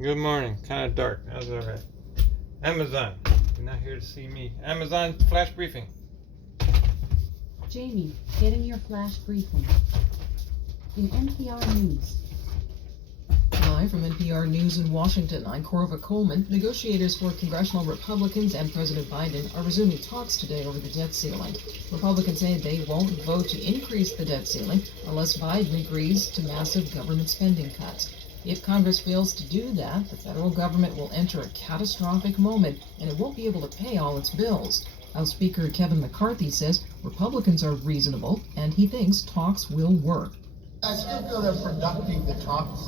Good morning. Kind of dark. That's all right. Amazon. You're not here to see me. Amazon flash briefing. Jamie, getting your flash briefing. In NPR News. Live from NPR News in Washington, I'm Corva Coleman. Negotiators for congressional Republicans and President Biden are resuming talks today over the debt ceiling. Republicans say they won't vote to increase the debt ceiling unless Biden agrees to massive government spending cuts. If Congress fails to do that, the federal government will enter a catastrophic moment and it won't be able to pay all its bills. House Speaker Kevin McCarthy says Republicans are reasonable and he thinks talks will work. I still feel they're productive, the talks.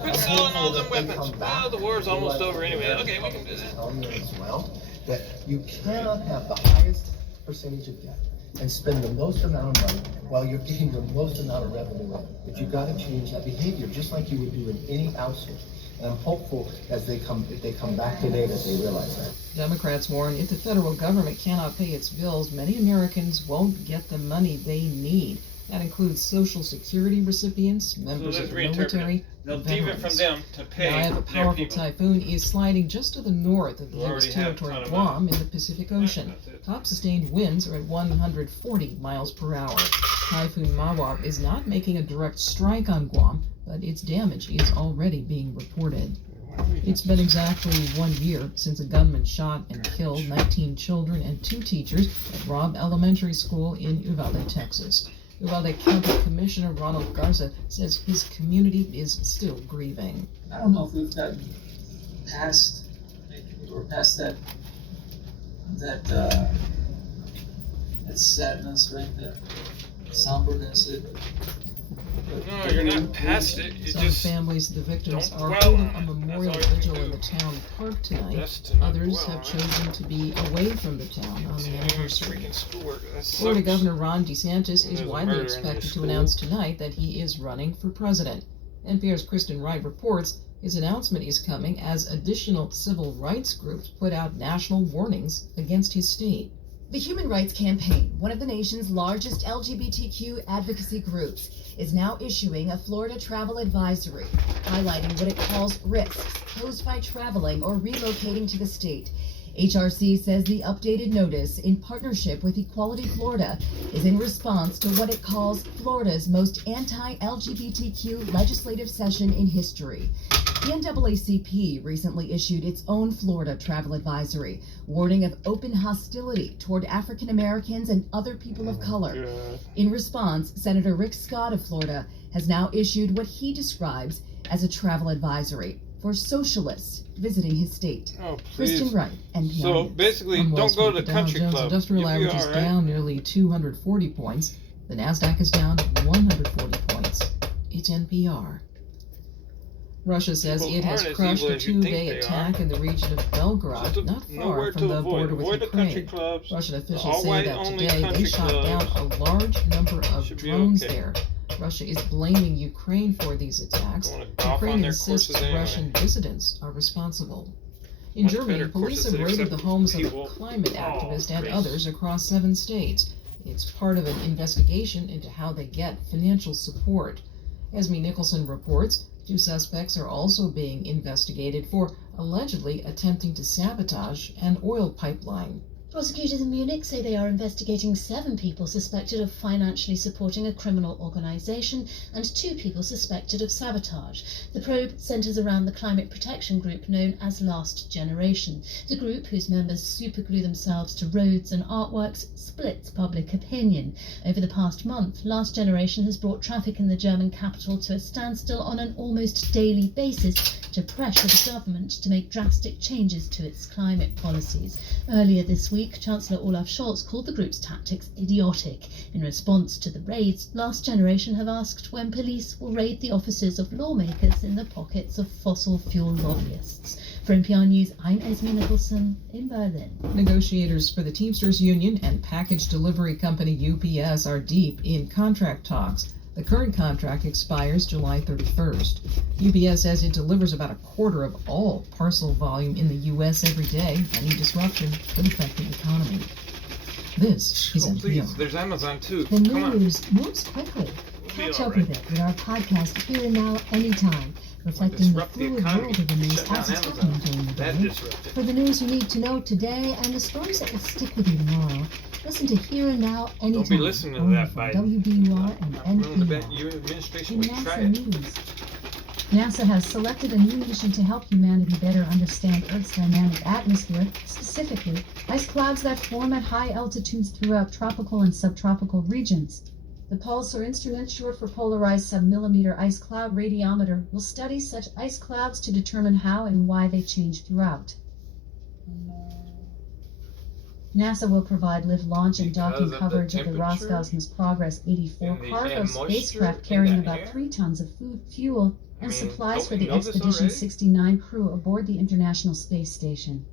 Quit selling all them weapons. Well, the war's almost over anyway. Okay, we can do that. Tell you as well that you cannot have the highest percentage of debt and spend the most amount of money while you're getting the most amount of revenue in. But you've got to change that behavior, just like you would do in any household. And I'm hopeful if they come back today that they realize that. Democrats warn if the federal government cannot pay its bills, many Americans won't get the money they need. That includes Social Security recipients, members of the military, They'll and deviate from veterans. them to pay Now, a their powerful people. typhoon is sliding just to the north of the We U.S. already have a territory ton of Guam in the Pacific Ocean. That's it. Top sustained winds are at 140 miles per hour. Typhoon Mawar is not making a direct strike on Guam, but its damage is already being reported. It's been exactly 1 year since a gunman shot and killed 19 children and 2 teachers at Robb Elementary School in Uvalde, Texas. Uvalde County Commissioner Ronald Garza says his community is still grieving. I don't know if we've gotten past that sadness, right? That somberness. No, you're not past it. You Some just families of the victims don't are dwell holding on a it. memorial That's all you can vigil in do. the town park tonight. Just to not Others dwell have on it. chosen to be away from the town on the anniversary. freaking schoolwork. That Florida sucks. Governor Ron DeSantis is There's a widely murder in expected his to school. announce tonight that he is running for president. NPR's Kristen Wright reports his announcement is coming as additional civil rights groups put out national warnings against his state. The Human Rights Campaign, one of the nation's largest LGBTQ advocacy groups, is now issuing a Florida travel advisory, highlighting what it calls risks posed by traveling or relocating to the state. HRC says the updated notice, in partnership with Equality Florida, is in response to what it calls Florida's most anti-LGBTQ legislative session in history. The NAACP recently issued its own Florida travel advisory, warning of open hostility toward African Americans and other people of color. God. In response, Senator Rick Scott of Florida has now issued what he describes as a travel advisory for socialists visiting his state. Oh, Kristen please. Wright, NPR So News. basically, On Wall don't go Street, to the the Dow country Jones club. Industrial You'll be Average is all right. down nearly 240 points. The Nasdaq is down 140 points. It's NPR. Russia says People it has aren't as crushed evil a as you think two-day they attack are. in the region of Belgorod, Just not know far where from to the avoid. border with Avoid the country Ukraine. clubs. Russian The officials say all-white that only today they country shot down clubs. a large number of Should be drones okay. there. Russia is blaming Ukraine for these attacks. Going to golf on Ukraine their insists courses anyway. Russian dissidents are responsible. In Much Germany, better police courses have that raided accept the homes people. of a climate activist and Greece. others across 7 states. It's part of an investigation into how they get financial support. Esme Nicholson reports 2 suspects are also being investigated for allegedly attempting to sabotage an oil pipeline. Prosecutors in Munich say they are investigating 7 people suspected of financially supporting a criminal organisation and 2 people suspected of sabotage. The probe centres around the climate protection group known as Last Generation. The group, whose members superglue themselves to roads and artworks, splits public opinion. Over the past month, Last Generation has brought traffic in the German capital to a standstill on an almost daily basis to pressure the government to make drastic changes to its climate policies. Earlier this week, Chancellor Olaf Scholz called the group's tactics idiotic. In response to the raids, Last Generation have asked when police will raid the offices of lawmakers in the pockets of fossil fuel lobbyists. For NPR News, I'm Esme Nicholson in Berlin. Negotiators for the Teamsters Union and package delivery company UPS are deep in contract talks. The current contract expires July 31st. UPS says it delivers about a quarter of all parcel volume in the U.S. every day. Any disruption could affect the economy. This is Oh, please. NPR. There's Amazon too. The Come on. news moves quickly. We'll be Catch all up right. with it with our podcast Here and Now Anytime. reflecting the disrupt the fluid economy. world of the news Shut down as it's Amazon. happening during the That day. disrupted. For the news you need to know today and the stories that will stick with you tomorrow, listen to Here and Now Anytime. Don't be listening to only that, from Biden. WBUR and Ruin the NPR. your administration In would try NASA it. News, NASA has selected a new mission to help humanity better understand Earth's dynamic atmosphere, specifically ice clouds that form at high altitudes throughout tropical and subtropical regions. The Pulsar instrument, short for Polarized Submillimeter Ice Cloud Radiometer, will study such ice clouds to determine how and why they change throughout. NASA will provide live launch and Because docking of the coverage of the temperature Roscosmos Progress 84 and the cargo moisture spacecraft in carrying that about air? 3 tons of food, fuel, I and mean, supplies don't for we the know this Expedition already? 69 crew aboard the International Space Station.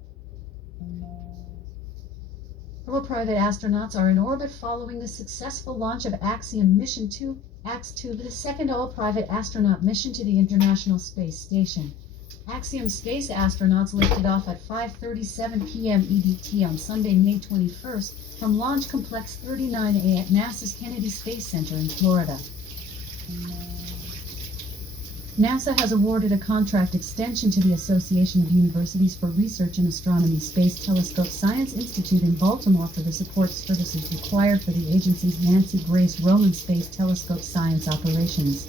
4 private astronauts are in orbit following the successful launch of Axiom Mission 2, AX-2, the second all-private astronaut mission to the International Space Station. Axiom space astronauts lifted off at 5:37 p.m. EDT on Sunday, May 21st from Launch Complex 39A at NASA's Kennedy Space Center in Florida. NASA has awarded a contract extension to the Association of Universities for Research in Astronomy Space Telescope Science Institute in Baltimore for the support services required for the agency's Nancy Grace Roman Space Telescope science operations.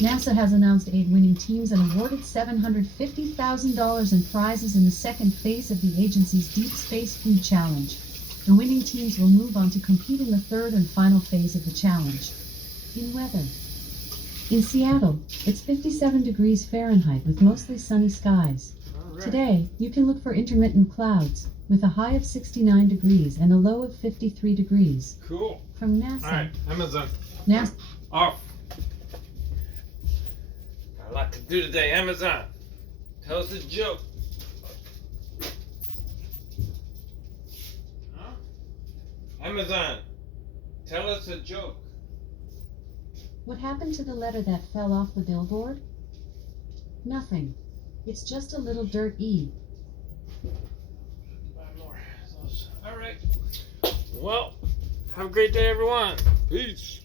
NASA has announced 8 winning teams and awarded $750,000 in prizes in the second phase of the agency's Deep Space Food Challenge. The winning teams will move on to compete in the third and final phase of the challenge. In weather. In Seattle, it's 57 degrees Fahrenheit with mostly sunny skies. All right. Today, you can look for intermittent clouds with a high of 69 degrees and a low of 53 degrees. Cool. From NASA. All right, Amazon. NASA. Off. Got a lot to do today. Amazon. Tell us a joke. Huh? Amazon. Tell us a joke. What happened to the letter that fell off the billboard? Nothing. It's just a little dirt E. Buy more of those. All right. Well, have a great day, everyone. Peace.